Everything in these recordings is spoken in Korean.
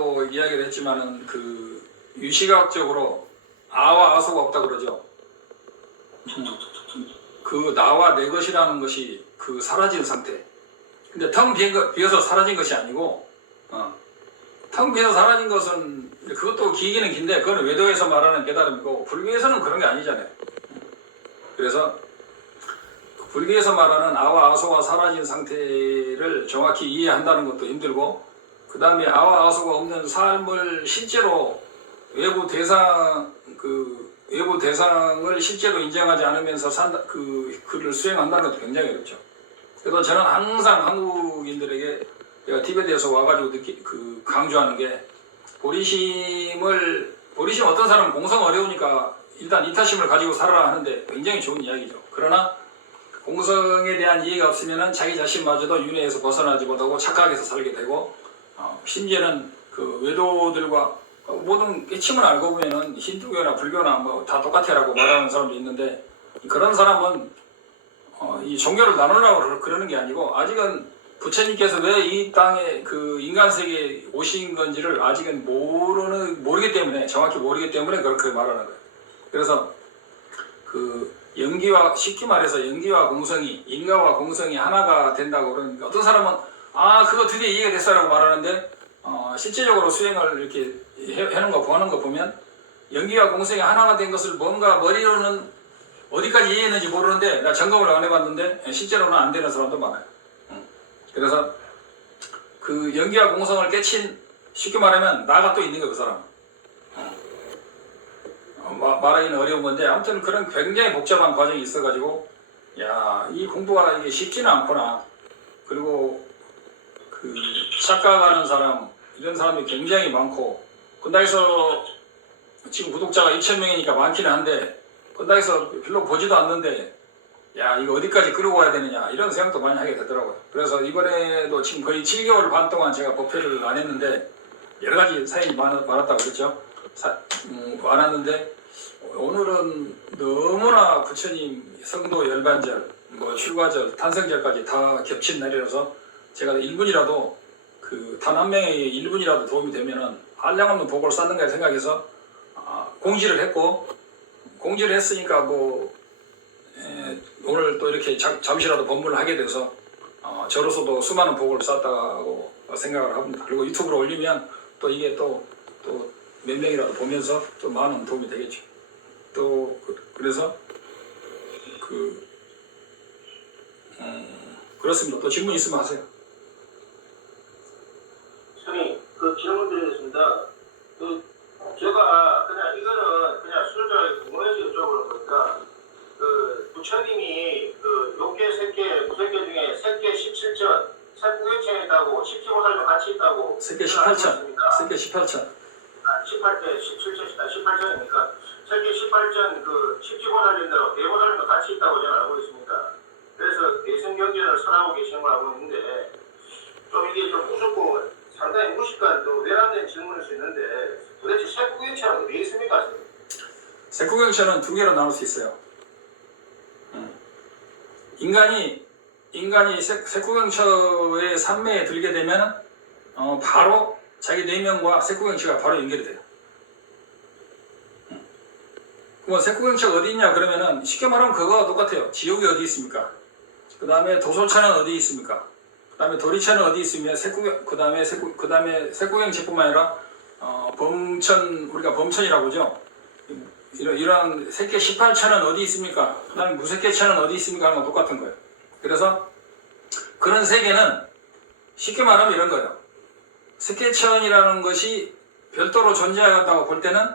또 이야기를 했지만은 그 유시각적으로 아와 아소가 없다 그러죠. 그 나와 내 것이라는 것이 그 사라진 상태. 근데 텅 비어서 사라진 것이 아니고, 어, 텅 비어서 사라진 것은 그것도 기기는 긴데 그거는 외도에서 말하는 깨달음이고 불교에서는 그런 게 아니잖아요. 그래서 불교에서 말하는 아와 아소가 사라진 상태를 정확히 이해한다는 것도 힘들고 그 다음에 아와 아소가 없는 삶을 실제로 외부 대상 그 외부 대상을 실제로 인정하지 않으면서 산다 그 그를 수행한다는 것도 굉장히 어렵죠. 그래서 저는 항상 한국인들에게 제가 티베트에서 와가지고 느끼 그 강조하는 게 보리심을 보리심 어떤 사람은 공성 어려우니까 일단 이타심을 가지고 살아라 하는데 굉장히 좋은 이야기죠. 그러나 공성에 대한 이해가 없으면은 자기 자신마저도 윤회에서 벗어나지 못하고 착각해서 살게 되고 어, 심지어는 그 외도들과 모든 깨침을 알고 보면은 힌두교나 불교나 뭐 다 똑같아라고 말하는 사람도 있는데 그런 사람은 어, 이 종교를 나누려고 그러- 그러는 게 아니고 아직은 부처님께서 왜 이 땅에 그 인간 세계에 오신 건지를 아직은 모르는 모르기 때문에 정확히 모르기 때문에 그렇게 말하는 거예요. 그래서 그 연기와 쉽게 말해서 연기와 공성이 인과와 공성이 하나가 된다고 그러니까 어떤 사람은 아 그거 드디어 이해가 됐어라고 말하는데 어, 실제적으로 수행을 이렇게 해, 해는 거 보는 거 보면 연기와 공성이 하나가 된 것을 뭔가 머리로는 어디까지 이해했는지 모르는데 나 점검을 안 해봤는데 실제로는 안 되는 사람도 많아요. 음. 그래서 그 연기와 공성을 깨친 쉽게 말하면 나가 또 있는 거예요 그 사람. 어, 마- 말하기는 어려운 건데 아무튼 그런 굉장히 복잡한 과정이 있어가지고 야 이 공부가 이게 쉽지는 않구나. 그리고 그 착각하는 사람 이런 사람이 굉장히 많고 건다에서 지금 구독자가 2천 명이니까 많기는 한데 건다에서 별로 보지도 않는데 야 이거 어디까지 끌고 가야 되느냐 이런 생각도 많이 하게 되더라고요. 그래서 이번에도 지금 거의 7개월 반 동안 제가 법회를 안 했는데 여러 가지 사연이 많, 많았다고 그랬죠. 사- 음, 많았는데 오늘은 너무나 부처님 성도 열반절, 뭐 출가절, 탄성절까지 다 겹친 날이라서 제가 1분이라도 그 단 한 명의 1분이라도 도움이 되면은 한량 없는 복을 쌓는가 생각해서 아, 공지를 했고 공지를 했으니까 뭐 에, 오늘 또 이렇게 잠, 잠시라도 법문을 하게 돼서 어, 저로서도 수많은 복을 쌓았다고 생각을 합니다. 그리고 유튜브로 올리면 또 이게 또 또 몇 명이라도 보면서 또 많은 도움이 되겠죠. 또 그, 래서 그 음, 그렇습니다. 또 질문 있으면 하세요. 선생님, 그 질문 드리겠습니다. 그, 제가 그냥 이거는 그냥 순전히 궁금해서 여쭤보는 거니까, 그, 부처님이 그, 욕계, 색계, 무색계 중에 색계 17천, 색구경천에 있다고, 17보살도 같이 있다고. 세계 제가 알고 18천, 있습니다. 세계 18천. 아, 18대, 17천, 18천이니까, 색계 18천, 그, 17보살인대로 대보살도 같이 있다고 제가 알고 있습니다. 그래서 대승경전을 설하고 계시는 걸 알고 있는데, 좀 이게 좀 무섭고 상당히 무식한 또 외람된 질문일 수 있는데 도대체 색구경처럼 왜 있습니까? 색구경천은 두 개로 나눌 수 있어요. 음. 인간이 인간이 색, 색구경처의 산매에 들게 되면 어, 바로 자기 내면과 색구경처가 바로 연결이 돼요. 음. 그럼 색구경처가 어디 있냐 그러면은 쉽게 말하면 그거와 똑같아요. 지옥이 어디 있습니까? 그 다음에 도솔천은 어디 있습니까? 그 다음에 도리천은 어디 있으며 색구경 그 다음에 색구 그 다음에 색구경체뿐만 아니라 어, 범천 우리가 범천이라고 하죠. 이런, 이런 색계 18천은 어디 있습니까? 그 다음에 무색계천은 어디 있습니까? 하는 건 똑같은 거예요. 그래서 그런 세계는 쉽게 말하면 이런 거예요. 색계천이라는 것이 별도로 존재한다고 볼 때는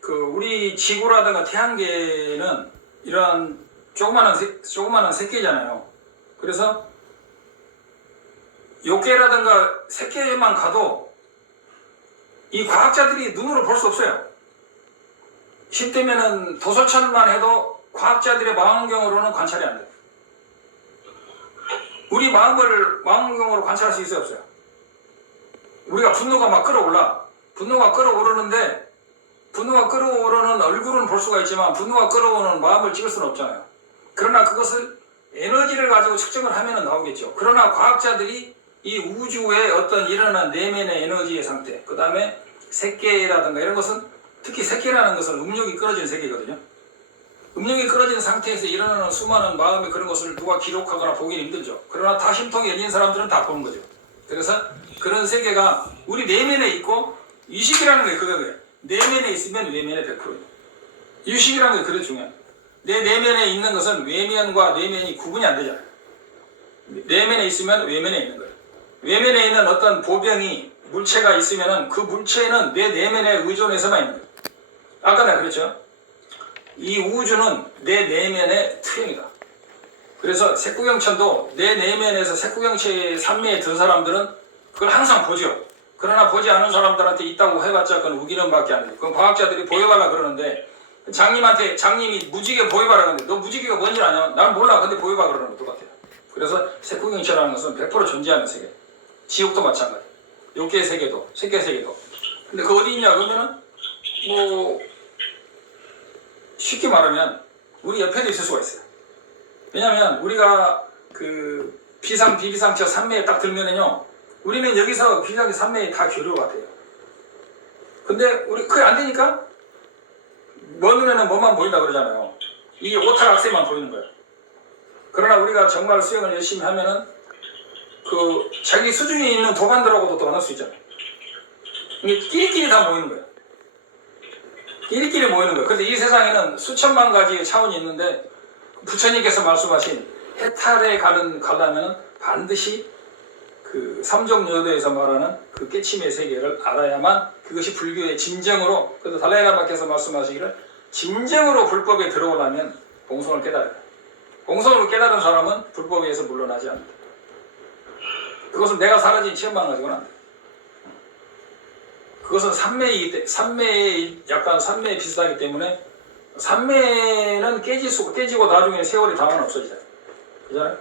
그 우리 지구라든가 태양계는 이러한 조그마한 색, 조그마한 색계잖아요. 그래서 요계라든가 색계만 가도 이 과학자들이 눈으로 볼 수 없어요. 실때면은 도서천만 해도 과학자들의 망원경으로는 관찰이 안 돼요. 우리 마음을 망원경으로 관찰할 수 있어요, 없어요? 우리가 분노가 막 끌어올라. 분노가 끌어오르는데, 분노가 끌어오르는 얼굴은 볼 수가 있지만, 분노가 끌어오는 마음을 찍을 수는 없잖아요. 그러나 그것을 에너지를 가지고 측정을 하면 나오겠죠. 그러나 과학자들이 이 우주의 어떤 일어난 내면의 에너지의 상태, 그 다음에 색계라든가 이런 것은 특히 색계라는 것은 음력이 끊어진 세계거든요. 음력이 끊어진 상태에서 일어나는 수많은 마음의 그런 것을 누가 기록하거나 보기는 힘들죠. 그러나 다 심통이 열린 사람들은 다 보는 거죠. 그래서 그런 세계가 우리 내면에 있고 유식이라는 게 그거예요. 내면에 있으면 외면의 100%예요. 유식이라는 게 그래 중요해요. 내 내면에 있는 것은 외면과 내면이 구분이 안 되잖아요. 내면에 있으면 외면에 있는 거예요. 외면에 있는 어떤 보병이 물체가 있으면은 그 물체는 내 내면에 의존해서만 있는 거예요. 아까 내가 그랬죠. 이 우주는 내 내면의 투영이다. 그래서 색구경천도 내 내면에서 색구경체의 산매에 든 사람들은 그걸 항상 보죠. 그러나 보지 않은 사람들한테 있다고 해봤자 그건 우기는밖에 안 돼요. 그건 과학자들이 보여달라 그러는데 장님한테 장님이 무지개 보여봐라 그러는데 너 무지개가 뭔지 아냐? 난 몰라. 근데 보여봐 그러는 거 똑같아요. 그래서 색구경체라는 것은 100% 존재하는 세계. 지옥도 마찬가지. 욕계 세계도, 색계 세계도. 근데 그 어디 있냐 그러면은 뭐 쉽게 말하면 우리 옆에도 있을 수가 있어요. 왜냐하면 우리가 그 비상 비비상처 산매에 딱 들면은요 우리는 여기서 비상 산매에 다 교류 같아요. 근데 우리 그게 안 되니까 먼 눈에는 뭐만 보인다 그러잖아요. 이게 오타 악세만 보이는 거예요. 그러나 우리가 정말 수영을 열심히 하면은 그 자기 수준이 있는 도반들하고도 또 만날 수 있잖아요. 이게 끼리끼리 다 모이는 거예요. 끼리끼리 모이는 거예요. 근데 이 세상에는 수천만 가지의 차원이 있는데 부처님께서 말씀하신 해탈에 가는 가려면 반드시 그 삼종여도에서 말하는 그 깨침의 세계를 알아야만 그것이 불교의 진정으로 그래서 달라이라마께서 말씀하시기를 진정으로 불법에 들어오려면 공성을 깨달아야 돼. 공성을 깨달은 사람은 불법에서 물러나지 않는다. 그것은 내가 사라진 체험만 가지고는 안 돼. 그것은 삼매이기 때, 삼매에 약간 삼매에 비슷하기 때문에 삼매는 깨지고 깨지고 나중에 세월이 다만 없어지잖아요. 그잖아요.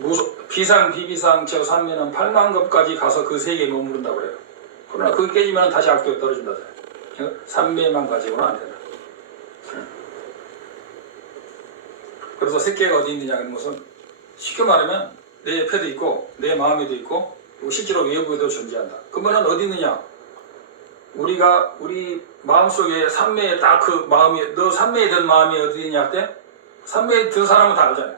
무소, 비상 비비상 저 삼매는 8만 급까지 가서 그 세계에 머무른다고 그래요. 그러나 그게 깨지면 다시 악도에 떨어진다잖아요. 삼매만 가지고는 안 된다. 그래서 새끼가 어디 있느냐 하는 것은 쉽게 말하면 내 옆에도 있고 내 마음에도 있고 실제로 외부에도 존재한다. 그러면은 어디 있느냐? 우리가 우리 마음속에 삼매에 딱 그 마음이 너 삼매에 든 마음이 어디 있냐 할때 삼매에 든 사람은 다 알잖아요.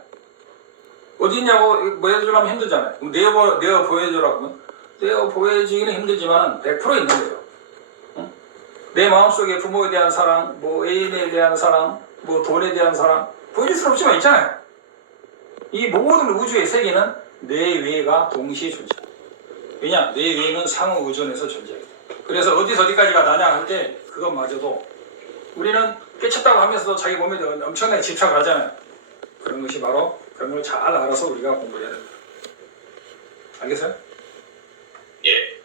어디 있냐고 보여주려면 힘들잖아요. 내어 내어 보여주라고 내어 보여주기는 힘들지만 100% 있는 거예요. 응? 내 마음속에 부모에 대한 사랑, 뭐 애인에 대한 사랑, 뭐 돈에 대한 사랑 보여줄 수는 없지만 있잖아요. 이 모든 우주의 세계는 내 외가 동시에 존재. 왜냐? 내 외는 상호 의존해서 존재하기 때문에. 그래서 어디서 어디까지가 나냐 할 때 그것마저도 우리는 깨쳤다고 하면서도 자기 몸에 엄청나게 집착을 하잖아요. 그런 것이 바로 그런 걸 잘 알아서 우리가 공부해야 됩니다. 알겠어요? 예.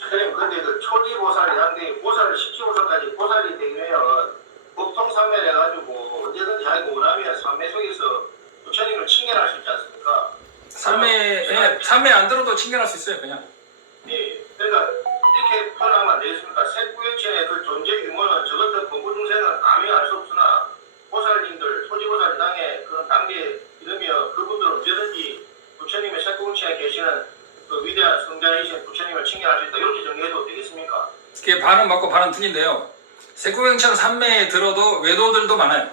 선생님, 근데 그 초지 보살이란데 보살을 십지 보살까지 보살이 되면 보통 삼매를 해가지고 언제든지 자기 원하면 삼매 속에서 부처님을 칭견할 수 있지 않습니까? 삶에 삶에 안 들어도 칭견할 수 있어요, 그냥. 예. 그러니까 이렇게 표현하면 안 되겠습니까? 색구역체의 그 존재 유무는 저 같은 공부 중생은 감히 알 수 없으나 보살님들, 토지보살 당의 그런 단계 이러면 그분들은 언제든지 부처님의 색구역체에 계시는 그 위대한 성자이신 부처님을 칭견할 수 있다. 이렇게 정리해도 되겠습니까? 이게 반은 맞고 반은 틀린데요. sek구경천 산매에 들어도 외도들도 많아요.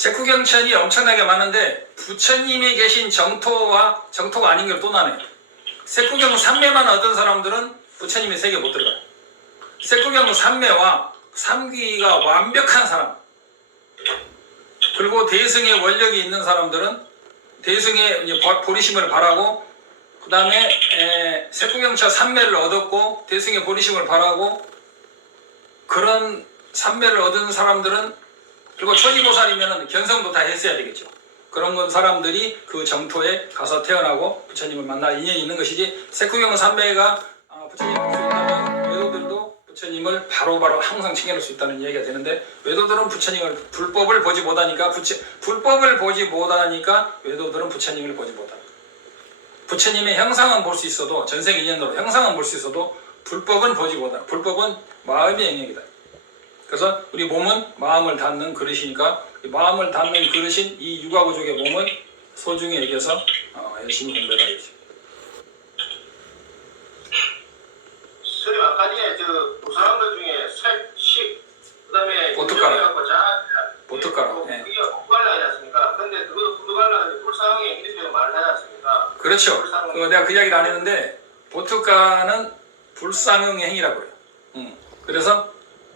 Sek구경천이 엄청나게 많은데 부처님이 계신 정토와 정토가 아닌 걸 또 나눠요. sek구경 산매만 얻은 사람들은 부처님의 세계 못 들어가요. sek구경 산매와 삼귀가 완벽한 사람 그리고 대승의 원력이 있는 사람들은 대승의 보리심을 바라고 그 다음에 색구경차 삼매를 얻었고 대승의 보리심을 바라고 그런 삼매를 얻은 사람들은 그리고 초지보살이면 견성도 다 했어야 되겠죠. 그런 건 사람들이 그 정토에 가서 태어나고 부처님을 만날 인연이 있는 것이지 색구경 삼매가 아, 부처님을 볼수 있다면 외도들도 부처님을 바로바로 항상 챙겨낼 수 있다는 이야기가 되는데 외도들은 부처님을 불법을 보지 못하니까 부처, 불법을 보지 못하니까 외도들은 부처님을 보지 못한다. 부처님의 형상은 볼 수 있어도 전생 인연으로 형상은 볼 수 있어도 불법은 보지 못한다. 불법은 마음의 영역이다. 그래서 우리 몸은 마음을 닫는 그릇이니까 이 마음을 닫는 그릇인 이 육아구족의 몸은 소중히 여겨서 어, 열심히 공부해야지. 선생님 아까 전에 저 부상한 것 중에 색, 식, 그다음에 보트가라. 인정해갖고 자- 보트가라, 뭐 예. 그게 구갈라 하지 않습니까? 근데 그거 구갈라 불쌍하게 이렇게 말을 하지 않습니까? 그렇죠. 그 내가 그 이야기를 안 했는데 보트가는 불상응 행위라고 해요. 음. 그래서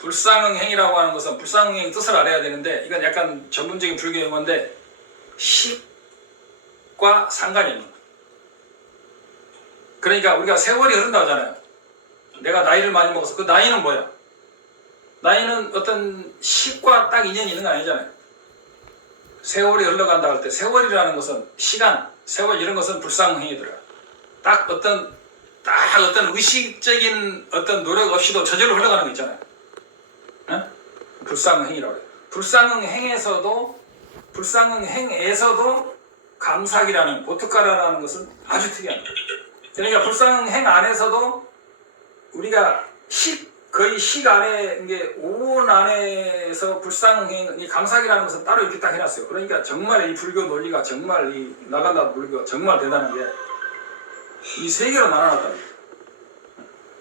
불상응 행위라고 하는 것은 불상응 행위 뜻을 알아야 되는데 이건 약간 전문적인 불교 용어인데 식과 상관이 있는. 그러니까 우리가 세월이 흐른다고 하잖아요. 내가 나이를 많이 먹어서 그 나이는 뭐야? 나이는 어떤 식과 딱 인연이 있는 거 아니잖아요. 세월이 흘러간다 할 때 세월이라는 것은 시간, 세월 이런 것은 들어요. 딱 어떤 딱 어떤 의식적인 어떤 노력 없이도 저절로 흘러가는 거 있잖아요. 응? 불상행위라고 해요. 불상행에서도 불상행에서도 감삭이라는 보트가라라는 것은 아주 특이한 거예요. 그러니까 불상행 안에서도 우리가 식 거의 식 안에 이게 오온 안에서 불상행 이 감삭이라는 것은 따로 이렇게 딱 해놨어요. 그러니까 정말 이 불교 논리가 정말 이 나간다 불교가 정말 대단한 게 이 세 개로 나눠놨다는 거예요.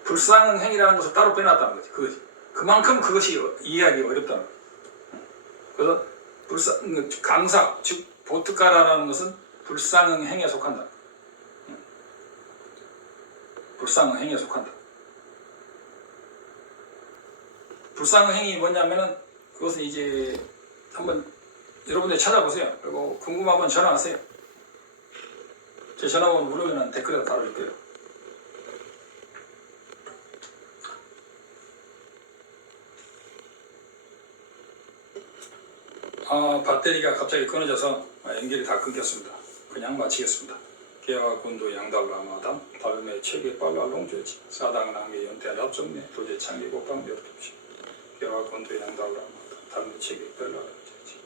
불상행이라는 것을 따로 빼놨다는 거지. 그것이 그만큼 그것이 이해하기 거예요. 그래서 불상 감삭 즉 보트가라라는 것은 불상행에 속한다. 불상행에 속한다. 불상행이 뭐냐면은 그것은 이제 한번 여러분들 찾아보세요. 그리고 궁금하면 전화하세요. 제 전화번호 물으면 댓글에 달아줄게요. 아, 배터리가 갑자기 끊어져서 아, 연결이 다 끊겼습니다. 그냥 마치겠습니다. 개와 군도 양달라마담 발매 체계 빨라 농죄지. 사당은 한개 연태 합정내 도제 창기 곡방 열립시 개와 군도 양달라마담 발매 체계 빨라 농죄지.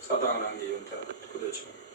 사당은 한개 연태 도제 창기